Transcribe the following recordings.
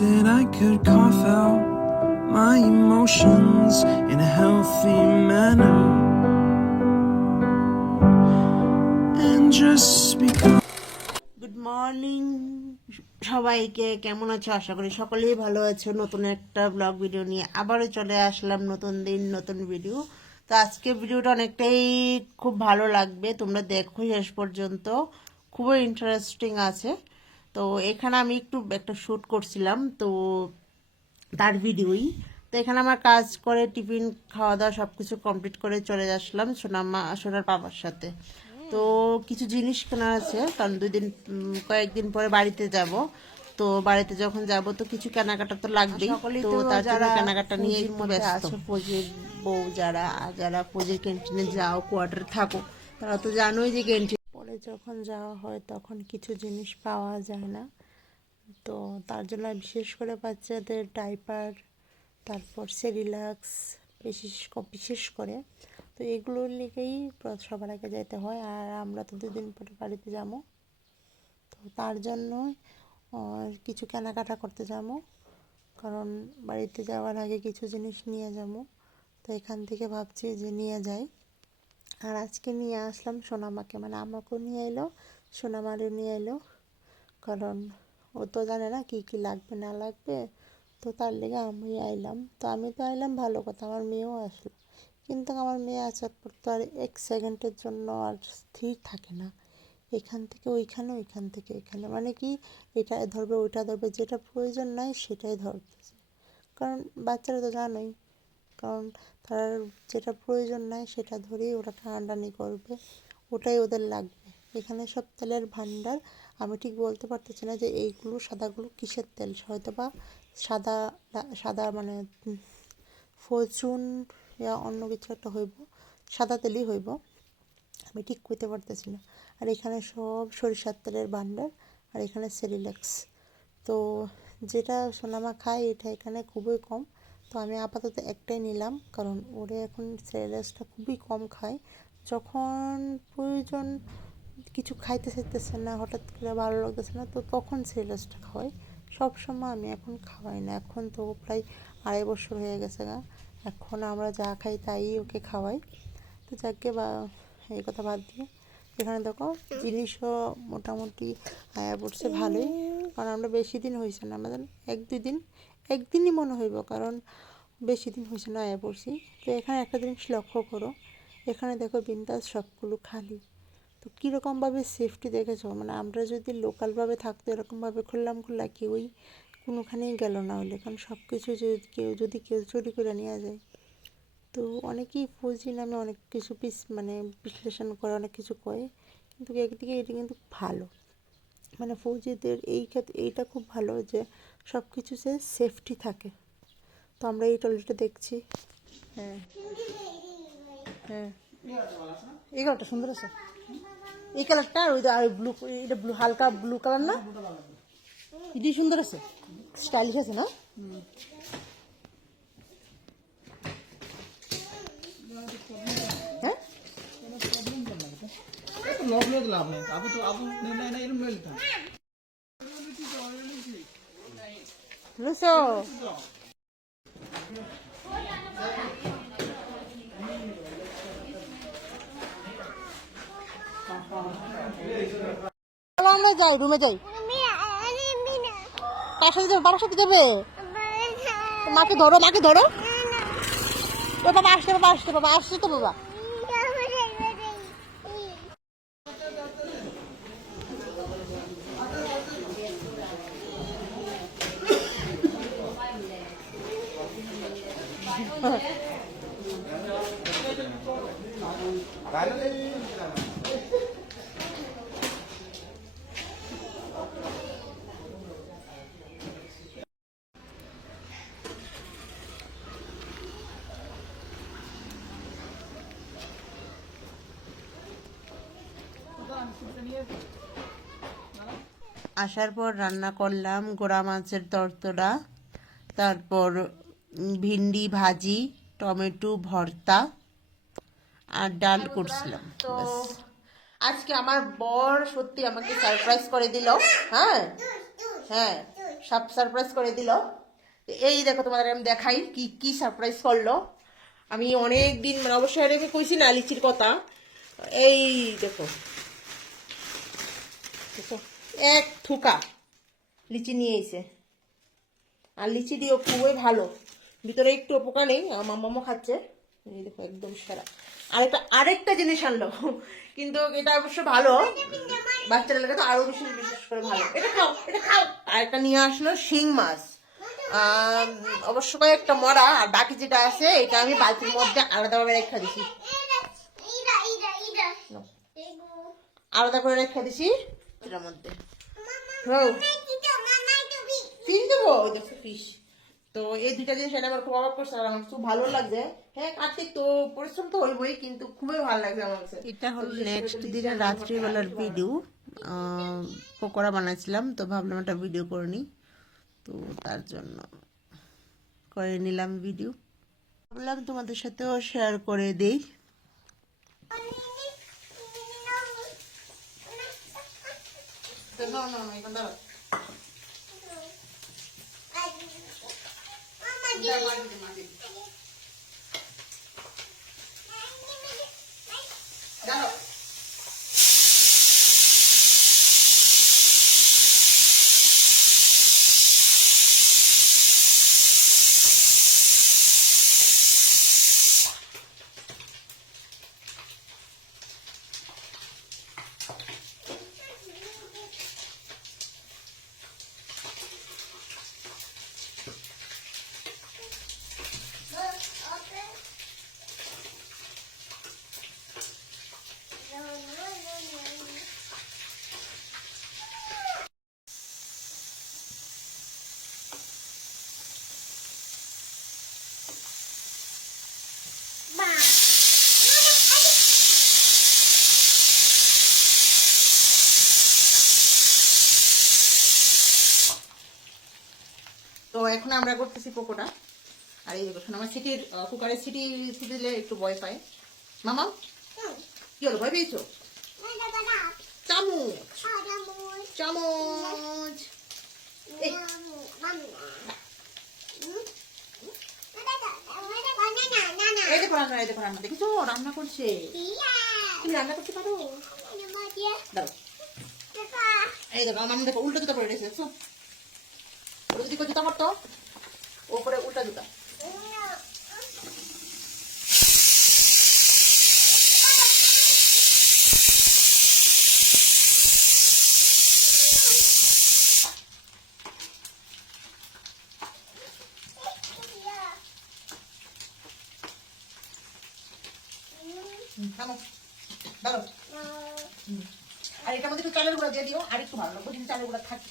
that I could cough out my emotions in a healthy manner. And just because. Good morning. সবাইকে কেমন আছো আশা করি সকলেই ভালো আছো নতুন একটা ব্লগ ভিডিও নিয়ে আবারও চলে আসলাম নতুন দিন, নতুন ভিডিও তো আজকে ভিডিওটা অনেকটাই খুব ভালো লাগবে তোমরা দেখো শেষ পর্যন্ত খুবই ইন্টারেস্টিং আছে তো এখানে আমি একটু একটা শ্যুট করছিলাম তো তার ভিডিওই তো এখানে আমার কাজ করে টিফিন খাওয়া দাওয়া সব কিছু কমপ্লিট করে চলে আসলাম সোনামা সোনার বাবার সাথে। তো কিছু জিনিস কেনা আছে কারণ দুই দিন কয়েকদিন পরে বাড়িতে যাব। তো বাড়িতে যখন যাব তো কিছু কেনাকাটা তো লাগবেই। তো তার জন্য কেনাকাটা নিয়ে একটু ব্যস্ত। ফৌজির বউ যারা যারা ফৌজির ক্যান্টিনে যাও কোয়ার্টারে থাকো তারা তো জানোই যে ক্যান্টিন পরে যখন যাওয়া হয় তখন কিছু জিনিস পাওয়া যায় না। তো তার জন্য বিশেষ করে বাচ্চাদের ডাইপার, তারপর সেরিলাক্স, বিশেষ বিশেষ করে। তো এগুলোর লিগেই সবার আগে যেতে হয় আর আমরা তো দুদিন পরে বাড়িতে যাব। তো তার জন্য কিছু কেনাকাটা করতে যাব। কারণ বাড়িতে যাওয়ার আগে কিছু জিনিস নিয়ে যাব। তো এখান থেকে ভাবছি যে নিয়ে যাই। আর আজকে নিয়ে আসলাম সোনামাকে মানে আমাকেও নিয়ে এলো, সোনামারও নিয়ে এলো। কারণ ও তো জানে না কী কী লাগবে, না লাগবে। তো তার লেগে আমি আইলাম। তো আমি তো আইলাম, ভালো কথা, আমার মেয়েও আসলো। কিন্তু আমার মেয়ে আসার পর তো আর এক সেকেন্ডের জন্য আর স্থির থাকে না। এখান থেকে ওইখানে, ওইখান থেকে এখানে। মানে কি এটা ধরবে, ওইটা ধরবে, যেটা প্রয়োজন নাই সেটাই ধরতেছে। কারণ বাচ্চারা তো জানোই কারণ তার যেটা প্রয়োজন নাই সেটা ধরেই ওরা টানাটানি করবে। ওটাই ওদের লাগবে। এখানে সব তেলের ভান্ডার আমি ঠিক বলতে পারতেছি না যে এইগুলো সাদাগুলো কিসের তেল? হয়তো বা সাদা সাদা মানে ফরচুন ইয়া অন্য কিছু একটা হইব। সাদা তেলই হইব। আমি ঠিক কইতে পারতেছি না। আর এখানে সব সরিষার তেলের ভান্ডার আর এখানে সেরিল্যাক্স তো যেটা সোনামা খায়, এটা এখানে খুবই কম। তো আমি আপাতত একটাই নিলাম, কারণ ওরে এখন সেরিল্যাক্সটা খুবই কম খায়। যখন প্রয়োজন কিছু খাইতে চাইতেছে না, হঠাৎ করে ভালো লাগতেছে না, তো তখন সেরিল্যাক্সটা খাওয়াই। সব সময় আমি এখন খাওয়াই না। এখন তো প্রায় আড়াই বছর হয়ে গেছে গা। এখন আমরা যা খাই তাই ওকে খাওয়াই। তো যাকে বা, এই কথা বাদ দিয়ে, এখানে দেখো জিনিসও মোটামুটি, আয়া পড়ছে ভালোই। কারণ আমরা বেশি দিন হয়েছে না, আমাদের এক দুই দিন একদিনই মনে হইব, কারণ বেশি দিন হয়েছে না, আয়া পড়ছি। তো এখানে একটা জিনিস লক্ষ্য করো, এখানে দেখো বিন্দাস সবগুলো খালি। তো কীরকমভাবে সেফটি দেখেছ? মানে আমরা যদি লোকালভাবে থাকতো, এরকমভাবে খুললাম খুললা কেউই কোনোখানেই গেল না হলে কারণ সব কিছু যদি কেউ যদি কেউ চুরি করে নিয়ে যায়। তো অনেকেই ফৌজি নামে অনেক কিছু পিস মানে বিশ্লেষণ করে, অনেক কিছু কয়। কিন্তু একদিকে এটা কিন্তু ভালো। মানে ফৌজিদের এই ক্ষেত্রে এইটা খুব ভালো যে সব কিছুতে সেফটি থাকে। তো আমরা এই টয়লেটটা দেখছি। হ্যাঁ। হ্যাঁ। এই কালারটা সুন্দর আছে। এই কালারটা আর ওই ব্লু এটা ব্লু হালকা ব্লু কালার না? এটি সুন্দর আছে। স্টাইলিশ আছে না? হ্যাঁ? লাভ নেই। লাভ আবু তো আবু নেই না এরকম লুসো চলো আমরা যাই রুমে যাই। কার সাথে যাবে? বাবার সাথে যাবে? মাকে ধরো মাকে ধরো। ও বাবা আসছে বাবা আসতে বাবা আসছে তো বাবা। আসার পর রান্না করলাম গোড়া মাছের তরতরা তারপর ভিন্ডি ভাজি। টমেটো ভর্তা আর ডাল করছিলাম ব্যাস। আজকে আমার বর সত্যি আমাকে সারপ্রাইজ করে দিল হ্যাঁ? হ্যাঁ সব সারপ্রাইজ করে দিল। এই দেখো তোমাদের আমি দেখাই কি কি সারপ্রাইজ করল। আমি অনেক দিন মানে অবশ্যই রেখে কইছি না লিচির কথা। এই দেখো দেখো, এক থুকা লিচি নিয়ে এসে। আর লিচি দিও খুবই ভালো। ভিতরে একটু পোকা নেই আমার মামা খাচ্ছে এই দেখো একদম সেরা আরেকটা আরেকটা জিনিস আনলো কিন্তু এটা অবশ্য ভালো বাচ্চারা লাগে তো আরও বেশি বিশেষ করে ভালো এটা খাও এটা খাও আরেকটা নিয়ে আসলো শিং মাছ অবশ্য কয়েকটা মরা আর বাকি যেটা আছে এটা আমি বালতির মধ্যে আলাদা আলাদাভাবে রেখে দিছি। আলাদা করে রেখে দিছি এটার মধ্যে হ্যাঁ ফিশ দেবো দেখো তো এই দুইটা জিনিস এটা আমার খুব অবাক করছে আর আমার খুব ভালো লাগছে। হ্যাঁ কার্তিক তো পরিশ্রম তো হইবই কিন্তু খুবই ভালো লাগছে আমার কাছে। এটা হলো নেক্সট দিনের রাত্রিবেলার ভিডিও পকোড়া বানাইছিলাম তো ভাবলাম একটা ভিডিও করে নিই। তো তার জন্য করে নিলাম ভিডিও ভাবলাম তোমাদের সাথেও শেয়ার করে দেই। Jalan di. এখন আমরা করতেছি পোকোটা আর এই দেখো আমার সিটির কুকারের সিটি দিলে একটু ভয় পায়। মামা কি হলো ভয় পেয়েছ? চামচ। চামচ। এই, এই দেখো রান্না এই দেখো রান্না। দেখেছ? রান্না করছে। তুমি রান্না করতে পারো? এই দেখো আমার দেখো উল্টো জুতা পরে রয়েছে ওটা যদি জুতা পরতো ওপরে উল্টা জুতা। আর এটার মধ্যে একটু চালের গুঁড়া দিয়ে দিও, আর একটু ভালো লাগবে। যদি চালের গুঁড়া থাকে।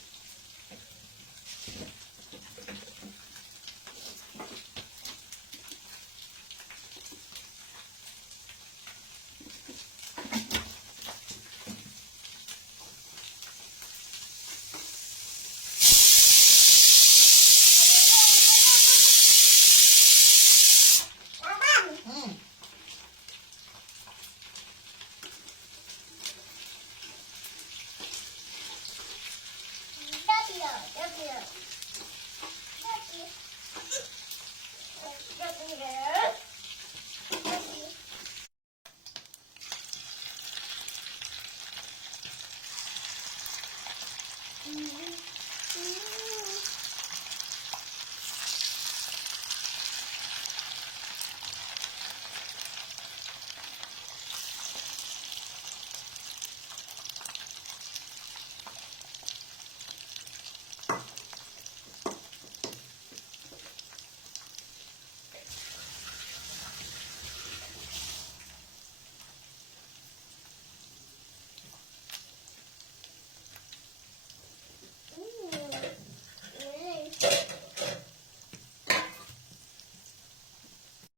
Yeah.